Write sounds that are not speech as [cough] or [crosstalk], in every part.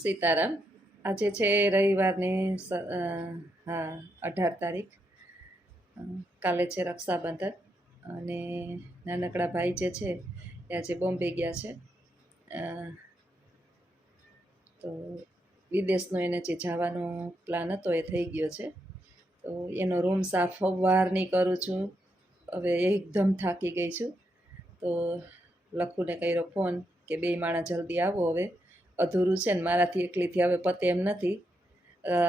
સીતારામ. આજે છે રવિવારની હા, અઢાર તારીખ. કાલે છે રક્ષાબંધન અને નાનકડા ભાઈ જે છે એ આજે બોમ્બે ગયા છે. તો વિદેશનો એને જે જવાનો પ્લાન હતો એ થઈ ગયો છે. તો એનો રૂમ સાફ વારની કરું છું. હવે એકદમ થાકી ગઈ છું. તો લખુને કર્યો ફોન કે બે માણા જલ્દી આવો હવે. અધૂરું છે ને મારાથી એકલીથી હવે પતે એમ નથી.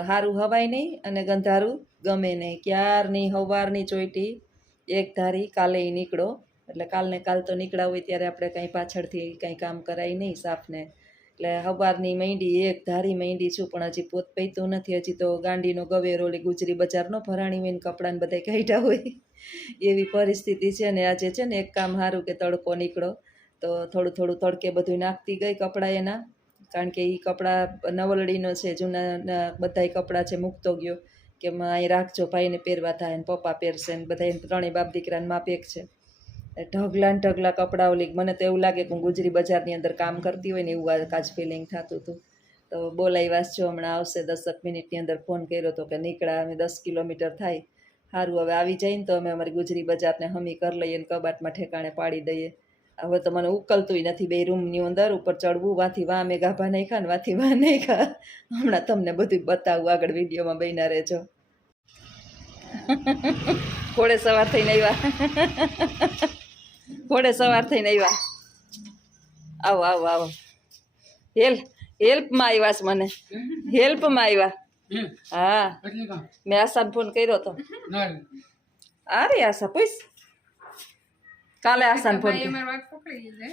સારું હવાય નહીં અને ગંધારું ગમે નહીં. ક્યારની સવારની ચોઈટી એક ધારી કાલે નીકળો. એટલે કાલને કાલ તો નીકળ્યા હોય ત્યારે આપણે કંઈ પાછળથી કંઈ કામ કરાય નહીં સાફને. એટલે સવારની મૈંડી, એક ધારી મૈંડી છું, પણ હજી પોત પૈતું નથી. હજી તો ગાંડીનો ગવેરો ઓલી ગુજરી બજારનો ભરાણી હોય કપડાને બધા કાઢ્યા હોય. એવી પરિસ્થિતિ છે ને આજે છે ને એક કામ સારું કે તડકો નીકળો. તો થોડું થોડું તડકે બધું નાખતી ગઈ કપડાં એના. કારણ કે એ કપડાં નવલડીનો છે, જૂના બધાય કપડાં છે, મૂકતો ગયો કે અહીં રાખજો ભાઈને પહેરવા થાય ને પપ્પા પહેરશે ને બધા એમ ત્રણેય બાપ દીકરાને માપેક છે. ઢગલા ને ઢગલા કપડાં ઓલી, મને તો એવું લાગે કે હું ગુજરી બજારની અંદર કામ કરતી હોય ને એવું કાચ ફિલિંગ થતું હતું. તો બોલાવ્યા છો, હમણાં આવશે દસક મિનિટની અંદર ફોન કર્યો હતો કે નીકળ્યા અમે દસ કિલોમીટર થાય. સારું હવે આવી જાય ને તો અમે અમારી ગુજરી બજારને હમી કરી લઈએ ને કબાટમાં ઠેકાણે પાડી દઈએ. હવે તો મને ઉકલતુંય નથી બે રૂમની અંદર ઉપર ચડવું વાથી વાં મેં ગાભા નહીં ખા ને વાથી વાં નહીં ખા હમણાં તમને બધું બતાવું આગળ વિડીયોમાં બન્યા રહેજો. ઘોડે સવાર થઈને આવ્યા. ઘોડે સવાર થઈને આવ્યા. આવો આવો આવો. હેલ્પ હેલ્પમાં આવ્યા છે મને. હેલ્પમાં આવ્યા. હા. મેં આશાને ફોન કર્યો હતો. અરે આશા પૂછ. કાલે આસાન ફોન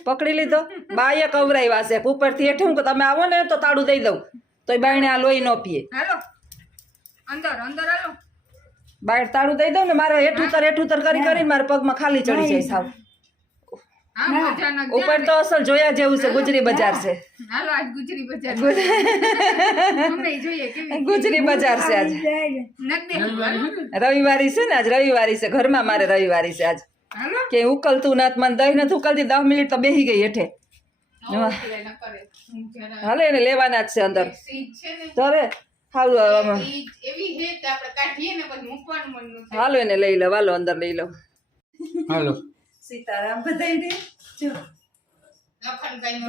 પકડી લીધો. બાએ કવરાવ્યા છે. ઉપરથી હેઠું કે તમે આવો ને તો તાળું દઈ દઉં. તો બાયણે આ લોહી ન પીએ. હાલો. અંદર અંદર હાલો. બાય તાળું દઈ દઉં ને મારે હેઠું તર હેઠું તર કરી કરીને મારા પગમાં ખાલી ચડી જાય સાવ. ઉપર તો અસલ જોયા જેવું છે ગુજરી બજાર છે. હાલો આજ ગુજરી બજાર. [laughs] અમે જોઈએ કેવી ગુજરી બજાર છે આજ. રવિવારે છે ને? આજ રવિવારી છે. ઘરમાં મારે રવિવારી છે આજ. કે ઉકલતું નથી મને દહીં નથી ઉકલતી દસ મિનિટ તો બેસી ગઈ હેઠે. હાલે એને લેવાના જ છે અંદર. ને. હાલો ઈ એવી છે કે આપણે કાઢીએ ને પછી મૂકવાનું મન ન થાય. હાલો એને લઈ લો હાલો અંદર લઈ લો. હાલો. સીતારામ બધાયને જો.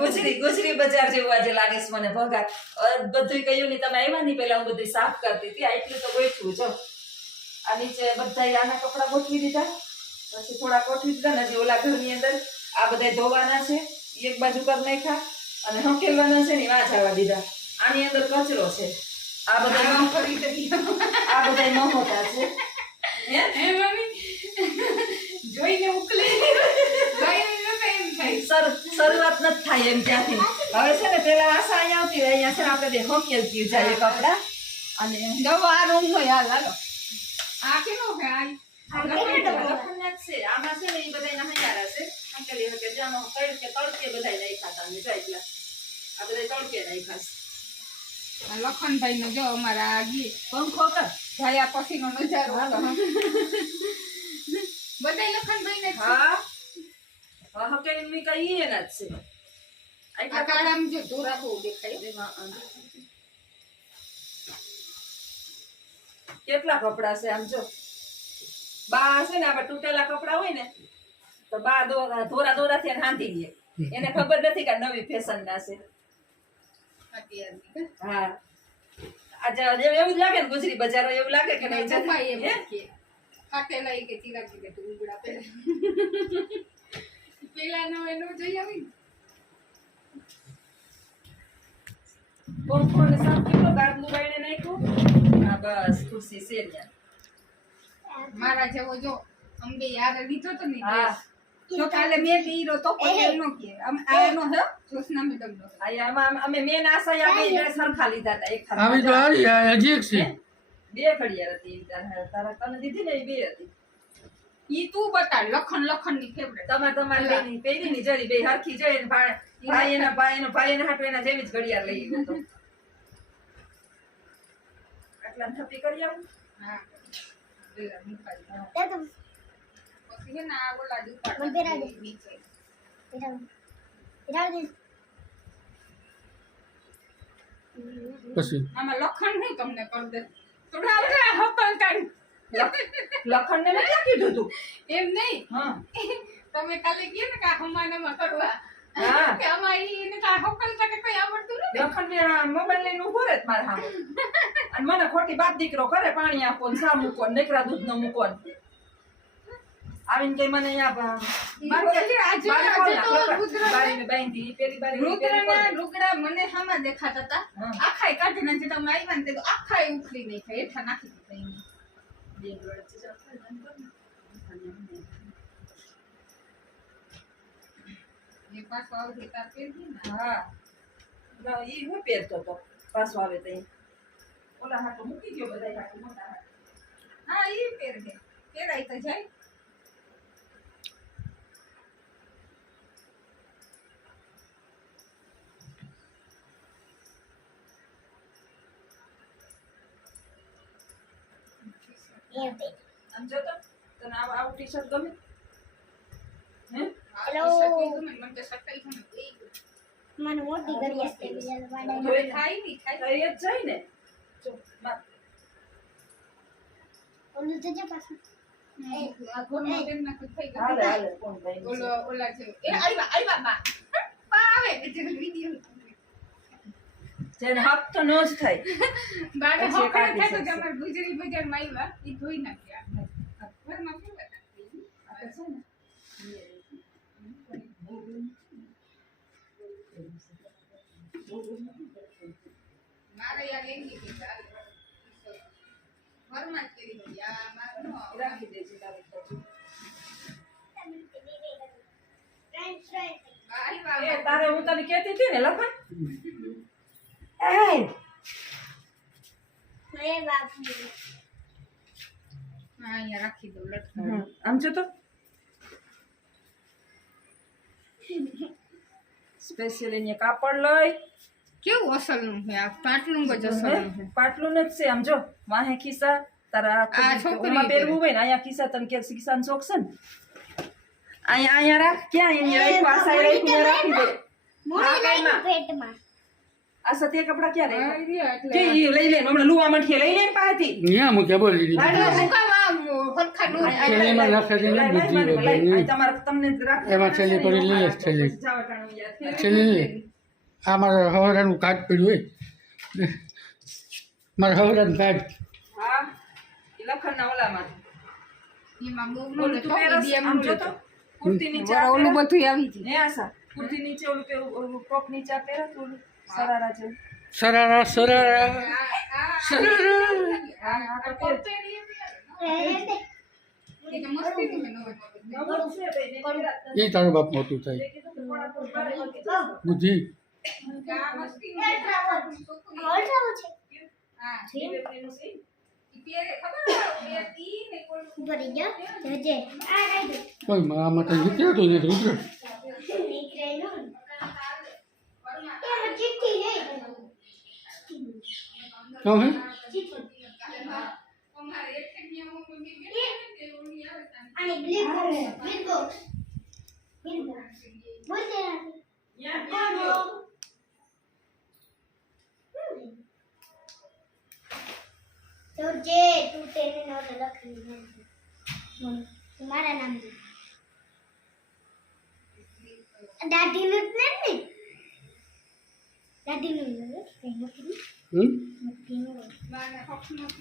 ગુજરી ગુજરી બજાર જેવું આજે લાગે છે મને ભગા અ, બધુંય કહ્યું નહીં તમે આવ્યા નહીં પેલા હું બધું સાફ કરતી હતી. આટલું તો ગોઠવું જો. આ નીચે બધા આના કપડા ગોઠવી દીધા. પછી થોડા કોઠી દીધા ને હજી ઓલા ઘરની અંદર આ બધા ધોવાના છે એક બાજુ કરી નાખ્યા અને હંકેલવાના છે ને વાંચ આવવા દીધા. આની અંદર કચરો છે. આ બધા દઈએ. આ બધા નહોતા છે. હે? મમ્મી? જોઈને ઉકલે. શરૂઆત નથી થાય એમ ત્યાંથી હવે છે ને પેલા આશા અહીંયા આવતી હોય અહીંયા છે ને આપણે બે હંકેલતી જાય કપડા. અને દવા આ રૂમ યાદ હાલો. આ કેનો છે આમાં છે ને એ બધાયના હૈયારા છે હંકેલી હકે જાનો તડકે તડકે બધાય નાખ્યા હતા અમે એટલા આ બધાય તડકે નાખ્યા લખનભાઈ નો જો અમારા આ પંખો કર જાયા પછી નો નજારો બધા લખનભાઈ ને હા મી કઈ એના જ છે આટલા કાળામાં જો ધોરા બહુ દેખાય કેટલા કપડા છે આમ જો? બા છે ને આપણે તૂટેલા કપડા હોય ને તો બા ધોરા ધોરા થી હાંધી લે એને ખબર નથી કે નવી ફેશન ના છે હા. આજે એવું લાગે ને ગુજરી બજારો એવું લાગે કે નહીં? જમાઈએ ફાટેલા કે તિરાકી કે તું ઉગડા પહેરે. [laughs] પેલા નો એનો જોઈ આવી? કોણ કોણ સાફ કેટલો ગાદલું બાઈને નાખ્યું? હા બસ ખુરશી છે ત્યાં. મારા જેવો જો અંબે યાર લીધો તો ને જો કાલે મેં લીધો તો પછી એનો કે. આમ આનો હે જોસના મેડમ નો આ આમાં અમે મેન આશા યા બે સરખા લીધા હતા. એક આવી તો આવી હજી એક છે. બે ઘડિયાળ હતી તારા તારા તને દીધી ને એ બે હતી. ઈ તું બતાડ લખન લખનની ફેવરેટ તમારે તમાર બેની પહેરી ની જરી બે હરખી જોઈ ને ભાઈ ભાઈ એના ભાઈ એનો ભાઈ એના હાટુ એના જેવી જ ઘડિયાળ લઈ ગયો તો આટલા થપી કરી આવું? હા. પછી ને આમાં લખણ નહીં તમને કરી દે થોડા આવડે કાઢ લખણને મેં કીધું તું એમ નહીં હા તમે કાલે કીધું ને કે આ હમાનામાં કરવા. કે ઈ એને કાંઈ હકલ તકે કઈ આવડતું નથી. લખણ મોબાઈલ લઈને રહે [laughs] અને મને ખોટી બાપ દીકરો કરે પાણી આપો ને સા મૂકો ને નકરા દૂધ નો મૂકો ને. આવીને કે મને અહીંયા. લુગડા મને સામા દેખાતા હતા. આખાય કાઢી નાખી તમે આવ્યા ને તે આખાય ઉખડી નાખ્યા હેઠા નાખી દીધા એને. બે જોડે ચીજ આપે, બંધ કર ને. એ પાછો આવશે તાર પહેરજે ને. હા. ના, એ હું પહેરતો તો પાછો આવે ત્યાં ઓલા હાટુ મૂકી ગયો બધા હાટુ મોટા હાટુ. હા એ પહેરજે. પહેરાય તો જાય. આમ જો તો તને આવું આવું ટી શર્ટ ગમે? હે? મને તો મોટી કરી આપે ને. જ જાય ને. ઓલું તો પાછું. જેને નો થાય. પછી હોકળે થાય તો અમારે ગુજરી બજારમાં આવ્યા એ ધોઈ નાખ્યા. ઘરમાં કેવા? છે ને મારે યાર એમ નહીં કીધું, ઘરમાં જ કરી દઈએ. આ મારે રાખી દેજે તારી બાજુ. બા આવ્યા, એ તારે હું તને કહેતી હતી ને લખન રાખી દઉં લટકાવી. આમ છો તો. સ્પેશિયલ અહીંયા કાપડ લઈ. કેવું અસલનું છે આ પાટલું જ અસલનું છે પાટલું જ છે આમ જો વાહે ખિસ્સા તારા આ છોકરી ઓમાં પહેરવું હોય ને અહીંયા ખિસ્સા તને કે ખિસ્સાનો શોખ છે ને અહીંયા અહીંયા રાખ ક્યાં અહીંયા રાખ્યું આ સાઈડ રાખ્યું અહીંયા રાખી દે મોડી કાંઈ લાગ્યું માં. પેટમાં આ સત્ય કપડા ક્યાં આ રાખ્યા રહ્યા એટલે કે ઈ લઈ લે હમણાં લુવા મઠીએ લઈ લે ને પાસેથી અહીંયા મૂક્યા બોલી દીધી એટલે હું કામ આમ હરખા નું આ- આ છેલ્લીમાં લઈ, નાખે છે ને લઈ, લઈ, બુદ્ધિ લઈ, લઈ, વગરની. આ તમારે તમને જ રાખવું એમાં પડશે છેલ્લી ને, પડી લઈ લે, આ છેલ્લી. આ મારા હવરાનું કાર્ડ પડ્યું હોય. મારા હવરાનું કાર્ડ. હા? ઈ ઓલામાં. એમાં બહુ નો ઓલું તું લેતો, પહેરસ, ઈ એમ આમ નો જો લેતો. તો કુર્તી નીચે ઓલું બધું આવી ગયું. હે આશા? કુર્તી નીચે ઓલું પેલું ટોપ નીચે આ પહેરસ સરારા જેવું? સરારા સરારા. આ- આ- સરારા હા હા તો આ પહેર. પોતે ઈ પહેરે ને. એ તારું બાપ મોટું થાય. બુદ્ધિ. ને કોઈ ભરી ગયો જજે આ રહી ગયું કોઈ મા માટે નીકળ્યો ને ને તે બોક્સ બ્લેક બોક્સ બોલતે ન્યા ગયો? તો તેને નોટ લખી નાખ તમારા નામ દાદી નું જ નથી ને દાદી નું? નથી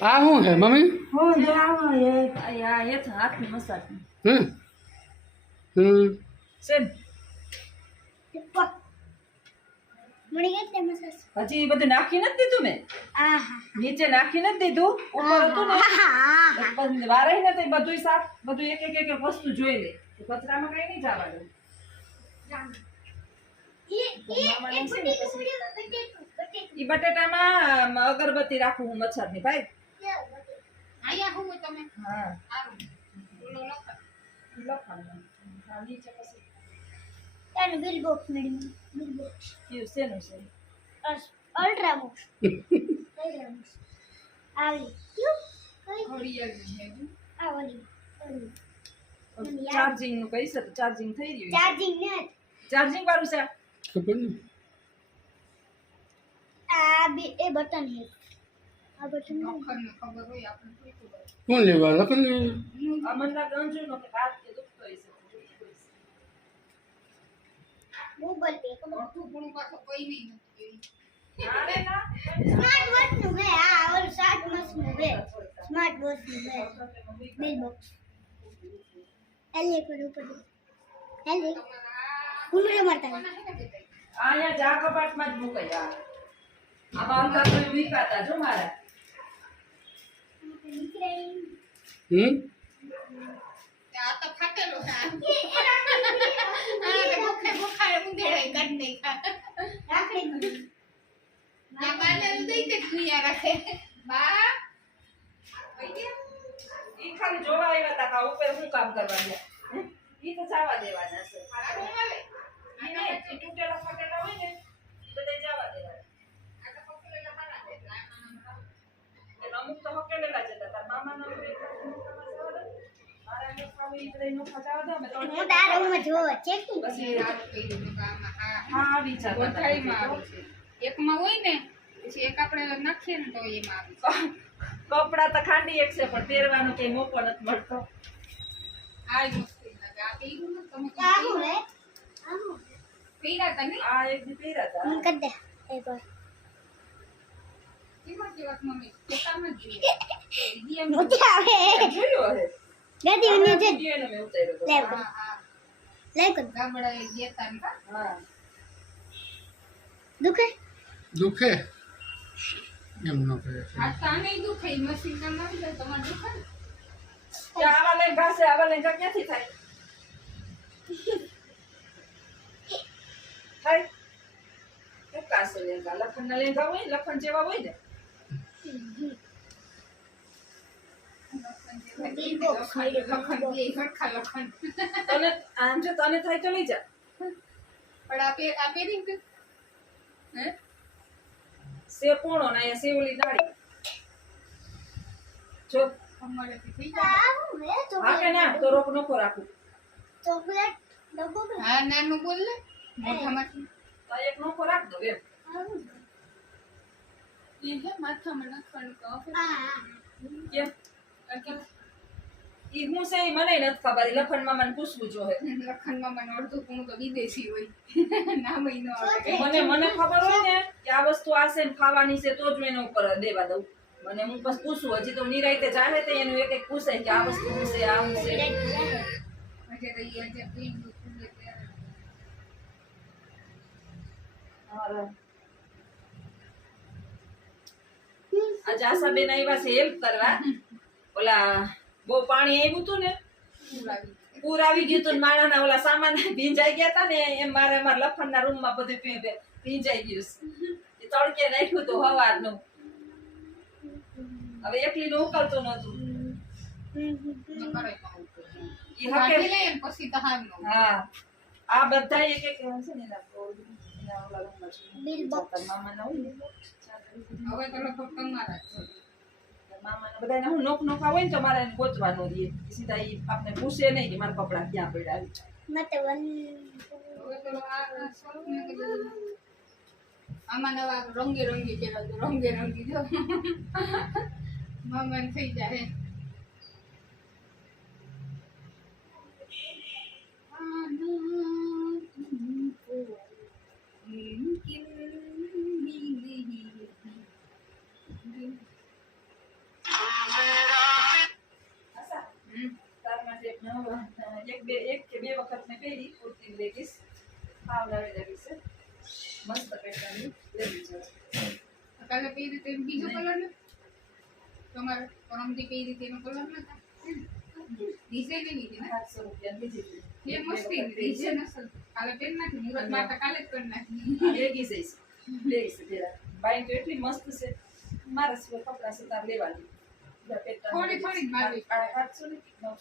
આ શું છે મમ્મી? હો, જો એ આ એ જ મસાજ હમ. હમ. છે ને? પપ્પા મળી ગઈ તે મસાજ હજી બધું નાખી નથી દીધું મેં આહા નીચે નાખી નથી દીધું. ઉપર હતું ને? પછી વારાય નથી બધું સાફ બધું એક એક એક વસ્તુ જોઈ લે. કચરામાં કઈ નહીં જવાનું. ઈ બટેટામાં અગરબત્તી રાખું હું મચ્છરની ભાઈ હું નીચે તારું બિલ બોક્સ મેળવી. Bill box. કયું શેનું છે અલ્ટ્રા બોક્સ. Ultra box? આવી. ક્યું? કઈ? ઘડિયાળ છે આ ઓલી ચાર્જિંગનું કહીશ તો ચાર્જિંગ થઈ રહ્યું છે. ચાર્જિંગ ને ચાર્જિંગ વાળું છે? ખબર નહીં. આ બી એ બટન હે આ બટન. ખબર હોય આપણે કોણ લેવા? લખન લેવા? અમરના ગંજુનો કે હાથ કે દુખતો ગૂગલ પે કરો અડધું ઘણું પાછું કોઈ બી નથી એવી. અરે ના સ્માર્ટ વોચનું હે આ ઓલું સ્માર્ટ વોચનું હે સ્માર્ટ વોચનું હે બિલ બોક્સ એલી એક મિનિટ ઉપર એલી ગુંડરે મારતા કોના હે ને બેટા? અહીંયા જા કપાટમાં જ મુકાય આ આમાં અંકા કોઈ વિકાતા જો મારા હમ આ તો ફાટેલો છે અમુક તો હકેલેલા જ હતા તાર મામાના બે. મારા એક ખાવું ઈ બધા નો હું તારા રૂમમાં જોવા ચેક હા વિચાર ગોઠાઈમાં એકમાં હોય ને પછી એક આપણે નાખીએ ને તો એમાં આવે કપડા તો ખાંડી એક છે પણ પહેરવાનો કઈ મોકો નથી મળતો. આ મુશ્કેલ લાગે. આ પહેર્યું ને તમે આ હું હે આ હું પહેર્યા હતા ને? આ એક દી પહેર્યા હતા હું કરી દે. એક વાર કેવા કેવા મમ્મી ખેતરમાં જ જોઈએ. ઈ [laughs] આવે. જોયું હે ગદી ઉની છે વીડિયો એને મેં લે હા, હા. લે કર ગામડા ગયા તા હા? દુખે? દુખે. એમ ન કહે. આ તો આનેય દુખે. મશીન કામ આવી જાય તમાર દુખે? ને? ત્યાં આવા લેંગા છે આવા લેંગા ક્યાંથી થાય? [laughs] થાય? કે કાસે લેંગા લખન ના લેંગા હોય લખન જેવા હોય ને? તને આમ જો તને થાય તો લઈ જા. પણ આ પે- આ પહેરી હે? સે પોણો ને અહીંયા સેવલી દાળી. જો. અમારેથી થઈ જાય. આ હું હે હા કે ના? તો રોક નખો રાખું. ચોકલેટ ડબ્બો હા નાનું બોલ ને. મોઢામાંથી તો એક નખો રાખ દો એમ એ હે માથામાં નાખવાનું કહો કેમ? ઈ હું છે મને નથી ખબર લખન લખન મામાને પૂછવું જોઈએ લખનમાં મને અડધું પૂણું તો વિદેશી હોય. નામ ય ન આવે મને મને ખબર હોય ને કે આ વસ્તુ આ છે ને ખાવાની છે તો જ હું એના ઉપર દેવા દઉં. મને હું બસ પૂછું હજી તો નિરાયતે જાણે તે એનું એક એક પૂછે કે આ વસ્તુ હું છે આ હું છે. ઈ. આજે આશાબેન આવ્યા છે હેલ્પ કરવા. ઓલા બહુ પાણી આવ્યું હતું ને પૂર આવી ગયું. હતું ને માણાના ઓલા સામાન ભીંજાઈ ગયા હતા ને એમ મારે અમારા લખનના રૂમમાં બધું ભીંજાઈ ગયું છે. એ તડકે નાખ્યું હતું હવારનું. હવે એકલી નું ઉકલતું નતું ન કરે તો આવું તો. ઈ કાઢી હકે લે ને પછી તો હાર ન હોય. હા. આ બધા એક એક છે ને હોય હવે તો લગભગ તમારા જ છે. તારા મામાના બધાયના હું નોખ નોખા હોય ને તો મારે એને ગોતવાનું રહીએ સીધા ઈ આપણે પૂછે નહીં કે મારા કપડાં ક્યાં પડ્યા મતે વન હવે તો આ આ સ્વરૂપ ને કે બધું આમાં નવા રંગે રંગી કેવા તો રંગે રંગી જો મમન થઈ જાય આશા, તારા માટે પહેરી મસ્ત છે એનો કલર નતા ડિઝાઇન સાતસો રૂપિયા કાલે પેન નાખી કાલે જ કરી નાખી આ લેગીસ હશે. જરા. એટલી મસ્ત છે મારા સિવાય કપડાં છે તાર લેવાની થોડી થોડી મારવી પડે.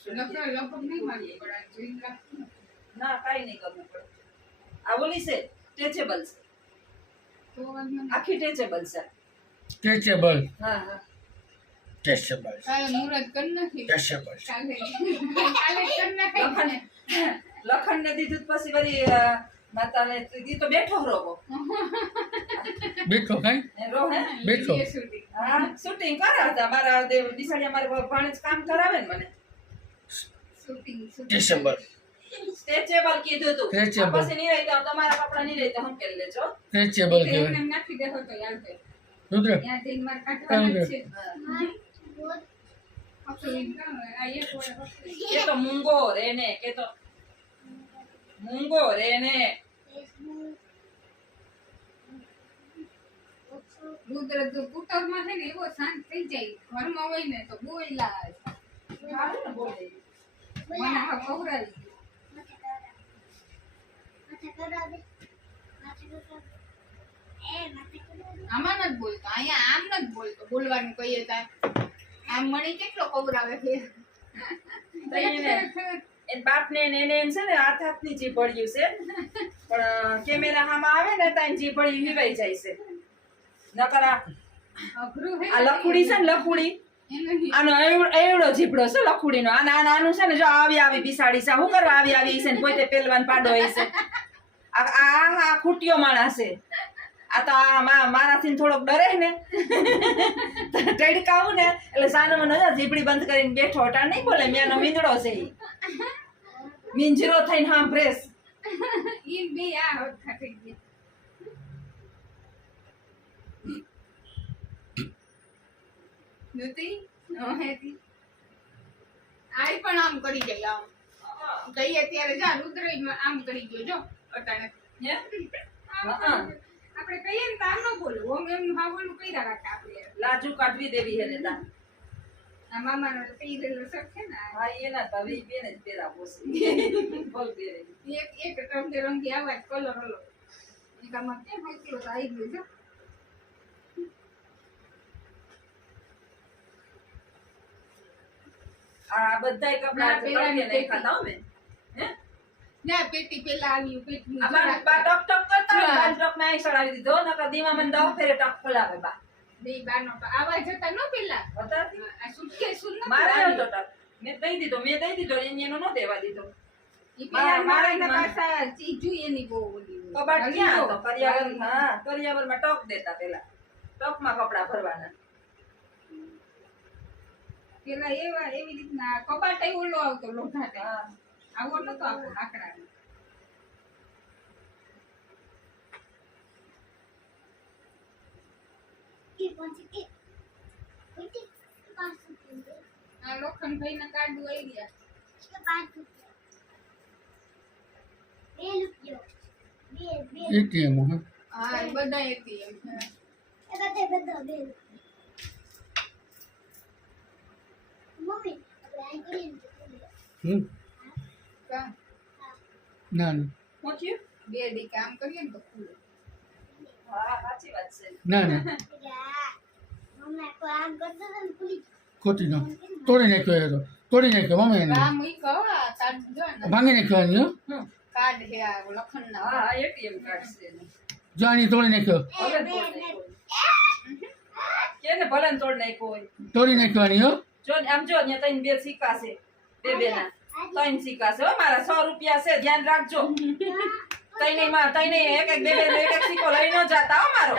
લગભગ. લગભગ નહીં મારવી પડે ને. કાંઈ નહીં કરવું પડે. આ ઓલી છે ટેચેબલ છે. આખી ટેચેબલ છે. ટેચેબલ હા હા. ટેચેબલ કાલે મુરત કર નાખી. ટેચેબલ કાલે. [laughs] કાલે કર લખન લખન ને દીધું તો પછી વળી માતાને ઈ તો બેઠો રોવો બેઠો કઈ એ બેઠો. હા શૂટિંગ કરે હતા મારા દેવ દિસાડી અમારે ભાણેજ કામ કરાવે ને મને shooting. ડિસેમ્બર સ્ટ્રેચેબલ કીધું તું. પછી નહીં રહેતા તમારા કપડા નહીં રહેતા હું કરી લેજો સ્ટ્રેચેબલ કહેવાય એમ નાખી દેહો તો ચાલશે. રુદ્ર ત્યાં દિન માર કાઢવાનું છે. હા. કે તો મૂંગો રે ને કે તો મૂંગો રે ને રુદ્ર જો કુટરમાં છે ને એવો શાંત થઈ જાય. ઘરમાં હોય ને તો બોયલા હારું ને બોલે. મને આ કવરાવી આમાં નથી બોલતો. અહીંયા આમ નથી બોલતો. બોલવાનું કહીએ ત્યાં આમ મને કેટલો કવરાવે છે? તો [laughs] એ બાપને ને એને એમ છે ને હાથ હાથની જીભળ્યું છે. પણ કેમેરા હામાં આવે ને ત્યાં જીભળ્યું હિવાઈ જાય છે. નકર આ આ લખુડી છે ને લખુડી. એને આનો એવડો જીભડો છે લખુડીનો. આના આના આનું છે ને જો આવી આવી બિસાડી છે. શું કરવા આવી આવી છે ને પોતે પેલવાન પાડો છે. આ આ આ ખૂટ્યો માણસ છે. આ તો આ મા- મારાથી થોડોક ડરે ને. [laughs] ટડકાવું ને. એટલે સાનો મને જીભડી બંધ કરીને બેઠો. અટાણ નહીં બોલે મેનો મીંદડો છે ઈ. મીંજરો થઈને હા ફ્રેશ ઈ બે આ હરખા થઈ ગયા જોતી? હવેથી. આય પણ આમ કરી ગઈ આમ ગઈ ત્યારે જા રુદ્ર આમ કરી ગયો જો અટાણે. આપણે કહીએ ને તો આમ ન બોલું ઓમ એમ હા બોલું કઈ રાખે આપણે લાજુ કાઢવી દેવી હે આ મામાનો તો પહેરેલો શર્ટ છે ને હા એના તો હવે બેને જ પહેરાવો છે બોલ પહેરે એક એક રંગે રંગી આવા કલર ઓલો એક આમાં કેમ એકલો તો આવી ગયો જો આ બધાય કપડા પહેરાની તળિયે નહીં ખાતા હો બેન. ના પેટી પેલા આવ્યું બા- ટક ટક કરતા ટકમાં અહીં સડાવી દીધો નકર દીવા મને દવ ફેરે ટક ખોલાવે બા બે બારનો પ- આવા જતા ન પેલા? આ સુન મારે હતો મેં દઈ દીધો મેં દઈ દીધો એને એનો ન દેવા દીધો. દેતા પેલા. ટકમાં કપડા ભરવાના. પેલા એવા એવી રીતના કબાટ ઓલો આવતો લોઢા હા. આવો નતો આખો આકડાનો આ લોખંડ ભાઈ ના કાઢું આવી ગયા. એટીએમ હા. હા એ બધા એથી એમ મમ્મી આપણે હમ. કા? ના ના. બે દી કામ કરીએ ને તો ખુલે ના ના હતો ને ખોટી ન. તોડી નાખ્યો એ તો. તોડી નાખ્યો મમ્મી એને. ભાંગી નાખ્યો આની કાર્ડ હે આ લખન ના હા હા એટીએમ કાર્ડ છે એનું. જો આની તોડી નાખ્યો. ને તોડ નાખ્યો હોય. કેને ભલે ને નાખ્યો હોય? તોડી નાખ્યો આની હો. જો ને આમ જો અહીંયા ત્રણ બે સિક્કા છે. બે બે ના ત્રણ સિક્કા છે હો મારા સો રૂપિયા છે ધ્યાન રાખજો. તઈને માં તઈને એક એક બે બે એક એક સિક્કો લઈ ન જાતા હો મારો.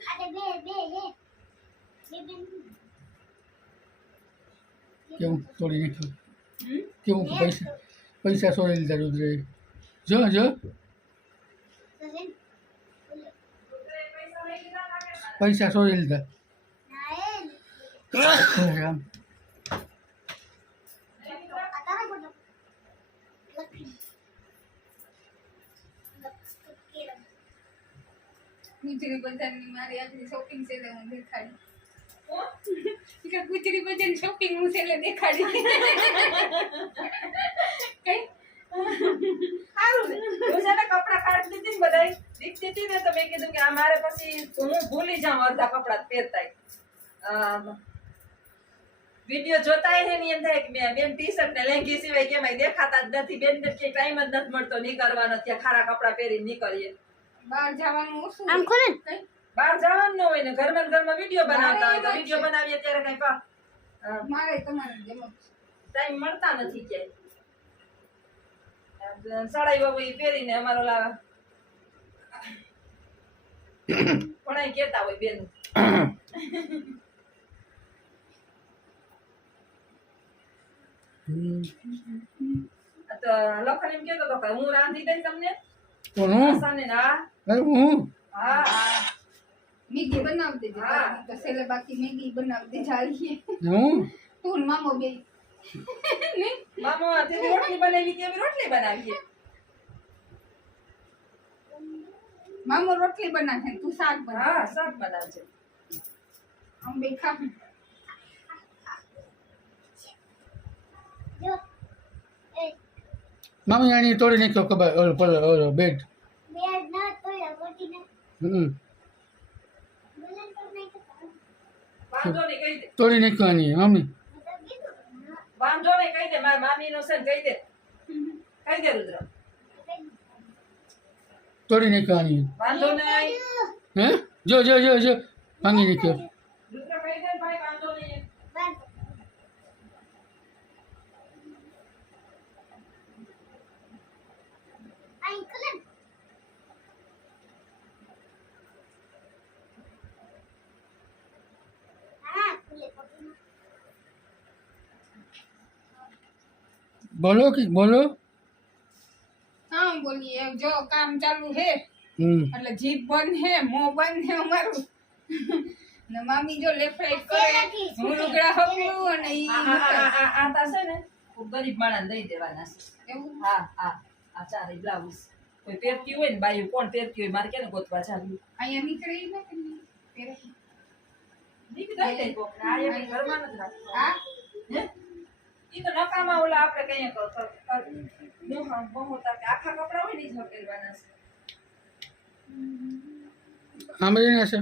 અરે બે બે બે. બે કેવું તોડી નાખ્યો? કેવું પૈસા પૈસા સોરી લીધા રુદ્રે. જો જો. પૈસા સોરી લીધા. રામ આ તારા કોણ લખી લખી ગુજરી બજારની મારી આખી શોપિંગ છે હું દેખાડી. કે બજારની શોપિંગ હું છે દેખાડી. કઈ? સારું ને. હું છે કપડાં કાઢી દીધી બધાય દીકતી તો મેં કીધું કે આ મારે પછી હું ભૂલી જાઉં અડધા કપડાં પહેરતાય. વીડિયો છે ને એમ થાય કે મેં બેન ટી શર્ટ ને લેંગી સિવાય કેમાંય દેખાતા જ નથી. બેન કઈ ટાઈમ જ નથી મળતો નીકળવાનો. ત્યાં ખારા કપડાં પહેરી નીકળીએ. બહાર જવાનું આમ ખોલે બહાર જવાનું ન હોય ને ઘરમાં ઘરમાં વીડિયો બનાવતા હોય તો વીડિયો બનાવીએ ત્યારે કઈ પા મારે તમારે જેમ ટાઈમ મળતા નથી કે સાડા બાબુ ઈ પહેરીને અમારો લાવા પણ કેતા હોય બેન. તો લખન એમ કેતો તો હું રાંધી દઈ તમને? હું આસાને ને હા અરે હું હા. હા મેગી બનાવી દેજે તો સેલે બાકી મેગી બનાવી દે જાળીએ હું તું ને મામો બે. મામા રોટલી બનાવી રોટલી બનાવીએ? મામો રોટલી બનાવે તું શાક બના હા શાક બનાવજે. આમ બે ખા જો એ મામી આની તોડી નાખ્યો કબાટ ઓલો પેલો ઓલો બેડ હમ. તોડી નાખ્યો આની મમ્મી વાંધો નહીં કહી દે. મારા મામી નો છે કહી દે. કહી દે રુદ્ર. તોડી નાખ્યો આની. વાંધો નહીં. હે? જો જો જો જો. ભાંગી નાખ્યો. રુદ્ર કહી દે ભાઈ વાંધો નહીં બાદ અહીં ખુલે ને. હા ખુલે પકડી બોલો કે બોલો? હા બોલીએ. જો કામ ચાલુ હે એટલે જીભ બંધ હે મો બંધ હે અમારું. ને મામી જો લેફ્ટ કરે હું લુગડા હકલું અને ઈ આ તા છે ને ખૂબ ગરીબ માણસ દઈ દેવાના છે. એવું? હા હા આ ચારે બ્લાઉઝ કોઈ પહેરતી હોય ને બાયું કોણ પહેરતી હોય? મારે કેને ગોતવા ચાલ્યું અહીંયા નીકળી ને? પહેરે. નીકળી જાય ને કોક. આ ઘરમાં નથી રાખતો. હા? હે? ઈ તો નકામા ઓલા આપણે કહીએ કર કર કરનું હા બહુ કે આખા કપડા હોય ને ઈ જ પહેરવાના છે. સાંભળીને છે?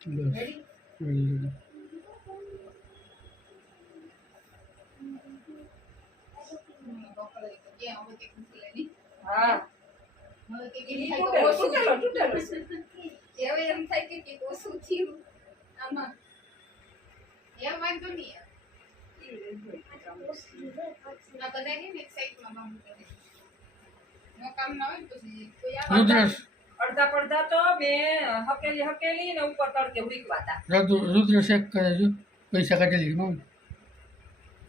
બસ. રેડી હમ. બપોરે તો ક્યાં હવે કંઈક નીકળે નહીં. હા. હવે કંઈક ઈ એમ થાય કે તૂટેલો ઓછું તૂટેલો તૂટેલો. છે હવે એમ થાય કે કંઈક ઓછું થયું. આમાં એમ વાંધો નહીં ને. નો ના ને રુદ્ર અડધા પડધા તો મેં હકેલી હકેલી ને ઉપર તડકે હુઈકવાતા રુદ્ર રુદ્ર ચેક કરે છે પૈસા કાઢી લીધી મમ્મી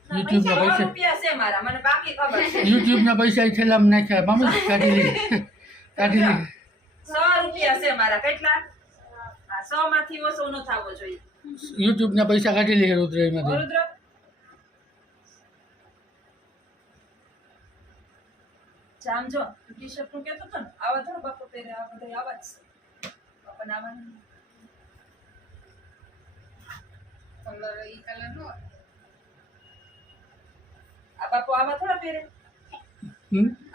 યુટ્યુબના પૈસા સો પૈસા રૂપિયા છે મારા મને બાકી ખબર છે યુટ્યુબના પૈસા થેલામાં નાખ્યા મમ્મી કાઢી લીધી કાઢી સો રૂપિયા છે મારા કેટલા આ સો માંથી ઓછો ન થવો જોઈએ યુટ્યુબના પૈસા કાઢી લે રુદ્ર એમાંથી ટી શર્ટનું કેતો આવા બાપુ પહેરે આ બધા આવા જ છે. બાપાને કલર ઈ કલર નો આ બાપુ આવા થોડા પહેરે?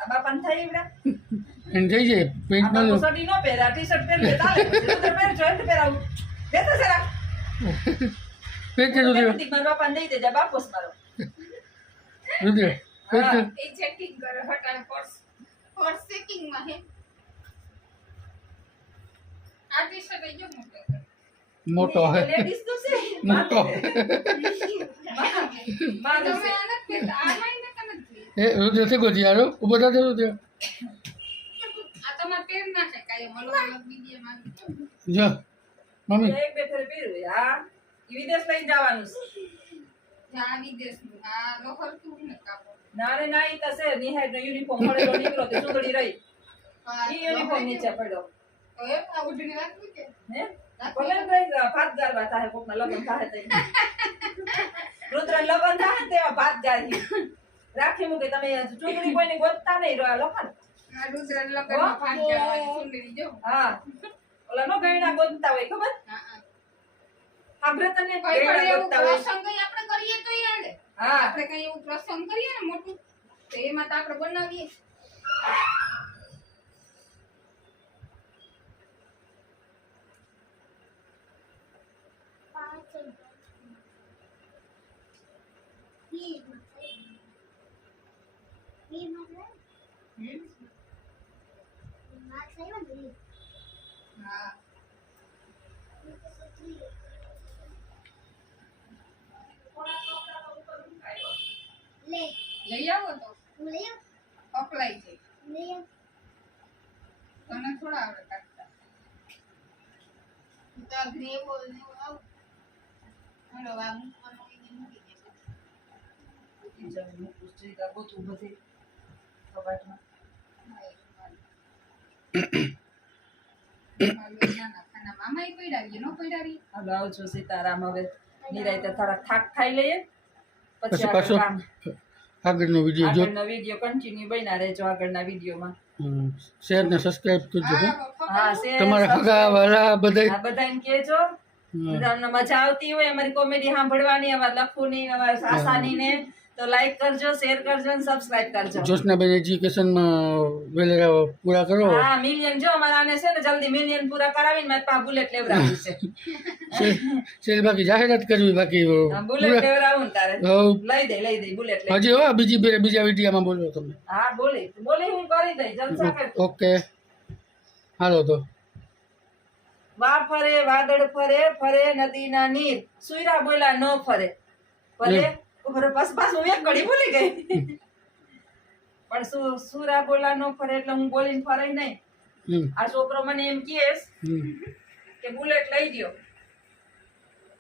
આ બાપાને થાય એવડા થઈ જાય બાપુ સડી પહેરે ટી શર્ટ પહેરે ચાલે. પહેરજો એટલે પહેરાવું. બેસો જરા પેન્ટ રુદ્ર મારા બાપાને દઈ દેજે બાપુસ મારો રુદ્ર પેન્ટ હા. એ ચેકિંગ કરે હટાણ કોર્સ કોર્સ ચેકિંગમાં હે આ ટી શર્ટ આઈ જો મોટો મોટો હે લેડીઝ તો છે મોટો માનું તમે છે આને કે આ લઈને કે નથી એ રુદ્ર થઈ ગયો યારો ઊભો થા રુદ્ર આ તમારે પેર ના છે કાયમ અલગ અલગ બીજી માં જો મમ્મી. એક બે ફેર પીરું હા? ઈ વિદેશ લઈ જવાનું છે. જા વિદેશનું આ લોહર તું ન કાપો? ના રે ના ઈ તસે નિહાર નો યુનિફોર્મ મળેલો નીકળો તે સુંદડી રહી. ઈ યુનિફોર્મ નીચે પડ્યો. તો એ આ ઉડીને રાખવી કે? હે? ભલે ભાઈ ભાત ગારવા થાય કોકના લગન થાય રુદ્ર લગ્ન થાય તેમાં ભાત ગારી રાખી મૂકે તમે ચૂંટણી કોઈને ગોતતા નહીં રહ્યો લખન આ રુદ્ર લગન જો. હા. ઓલા નો ગયણા ગોતતા હોય ખબર? તને કોઈ પણ એવું પ્રસંગ આપણે કરીએ તો ય હા. આપણે કઈ એવું પ્રસંગ કરીએ ને મોટું તો એમાં તો આપણે બનાવીએ. હમ? માર્ક્સ આવ્યા ને વીસ હા લે લઈ આવો તો? લઈ આવું. અપલાય છે. લઈ આવું. તને થોડા આવડે કાઢતા. તો ગ્રે બોલ ને આવ. હાલો આ મૂકવાનું હોય ને મૂકી દે. ગોતું બધી કબાટમાં. હા, એ સારું. બધે કબાટમાં ખાના મામાએ પડ્યા નો પડ્યા હવે આવજો સીતારામ. હવે નિરાયતે થોડા થાક ખાઈ લઈએ. પછી પછી કામ. આગળનો વીડિયો જો આગળનો વીડિયો કન્ટિન્યુ બન્યા રહેજો આગળના વિડીયોમાં. શેર ને સબસ્ક્રાઇબ કરજો હા, તમારા હગા વાલા બધા બધાને કહેજો. તમને મજા આવતી હોય અમારી કોમેડી સાંભળવાની અમારા લખુની અમારા સાસાની ને તો લાઈક કરજો શેર કરજો અને સબસ્ક્રાઇબ કરજો. જોશનાબેન એજ્યુકેશનમાં વેલેરા પૂરા કરો. હા મિલિયન જો અમારા આને છે ને જલ્દી મિલિયન પૂરા કરાવીને મારી પાસે બુલેટ લેવડાવવું છે. શેર બાકી જાહેરાત કરવી બાકી બુલેટ લેવડાવું તારે. લઈ દે લઈ દે બુલેટ લે હજી હો બીજી બીજા વિડીયામાં બોલો તમે. હા બોલી બોલે હું કરી દઈ જલસા કર. ઓકે. હાલો તો. વા ફરે વાદળ ફરે ફરે નદીના નીર. સુઈરા બોલા ન ફરે. ફરે? ફરે પાસ પાસ હું એક ઘડી ભૂલી ગઈ. પણ સુ સુરા બોલા ન ફરે એટલે હું બોલીને ફરે નહીં. આ છોકરો મને એમ હમ. કે બુલેટ લઈ ગયો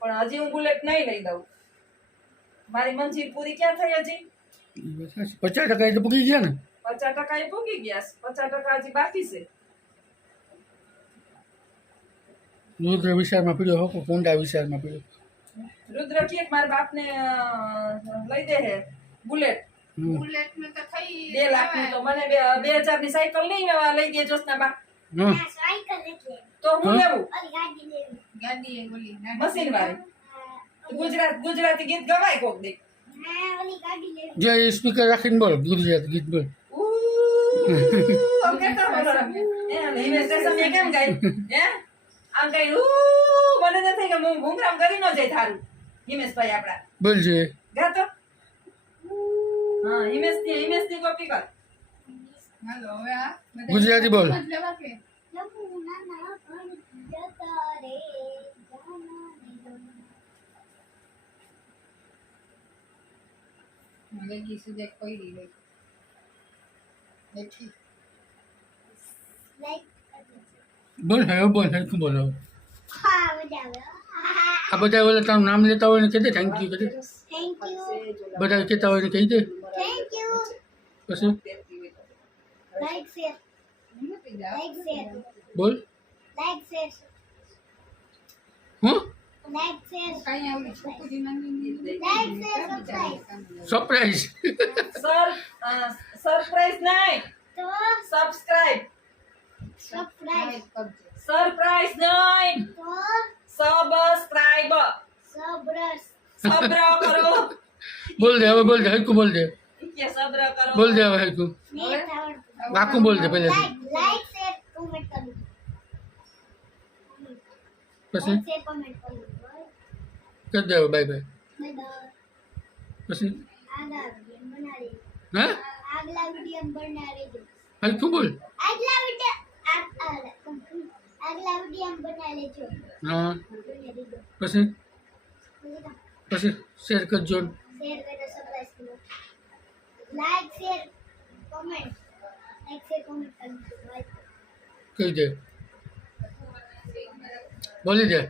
પણ હજી હું બુલેટ નહીં લઈ દઉં. મારી મંજિલ પૂરી ક્યાં થઈ હજી? પચાસ ટકા એ તો પૂકી ગયા ને. પચાસ ટકા એ ભૂગી ગયા પચાસ ટકા હજી બાકી છે. રુદ્ર વિસ્તારમાં પીડ્યો હોકો કુંડા વિસ્તારમાં પીડ્યો. રુદ્ર કે મારા બાપ ને લઈ દે હે બુલેટ. બુલેટ બુલેટનું તો થઈ બે લાખનું તો મને બે બે હજારની સાયકલ નહીં લેવા લઈ દે જોશના બા. તો હું લેવું? ઓલી ગાડી લેવી. ગાડી એ બોલી મશીન વાળી. ગુજરાત ગુજરાતી ગીત ગવાય કોક દે? ઓલી જે સ્પીકર રાખીને બોલ ગુજરાત ગીત બોલ. કેમ ગાય? હે? આમ ગાય મને મને નથી કે હું ઘૂંઘરામ કરી ન જાય થારું. હિમેશભાઈ આપડા. બોલજે. ગાતો હા હિમેશની હિમેશની કોપી કર. હાલો હવે આ ગુજરાતી બોલ. કે. કોઈ દેખી બોલ હવે બોલ હરખું બોલ હા મજા આવે. આ બધા ઓલા તારું નામ લેતા હોય ને કહી દે થેન્ક યુ કહી દે બધા કહેતા હોય ને કહી દે થેન્ક યુ પછી? લાઈક શેર નથી જાવ લાઈક શેર બોલ લાઈક હું? લાઈક શેર કઈ આવડી છોકરી નાની like share subscribe surprise surprise નહીં. તો? સબસ્ક્રાઇબ સબસ્ક્રાઇબ સરપ્રાઈઝ નહીં. તો સબસ્ક્રાઇબ સબ્રસ સબ્ર કરો બોલ દે હવે બોલ દે હરખું બોલ દે કે સબ્ર કરો બોલ દે હવે હરખું નેટ આવડતું આખું બોલ દે પહેલેથી લાઈક લાઈક શેર કમેન્ટ કરું પછી શેર કમેન્ટ કરું કરી દે હવે બાય બાય બાય પછી આગલા વીડિયો બનાવી હા આગલા વીડિયો બનાવી દેજો હરખું બોલ આગલા વીડિયો આગલા વીડિયો બનાવી લેજો. હા. પછી? પછી શેર કરજો. શેર કરો સબસ્ક્રાઇબ કરો. Like share comment like share comment કરો કહી દે. બોલી દે.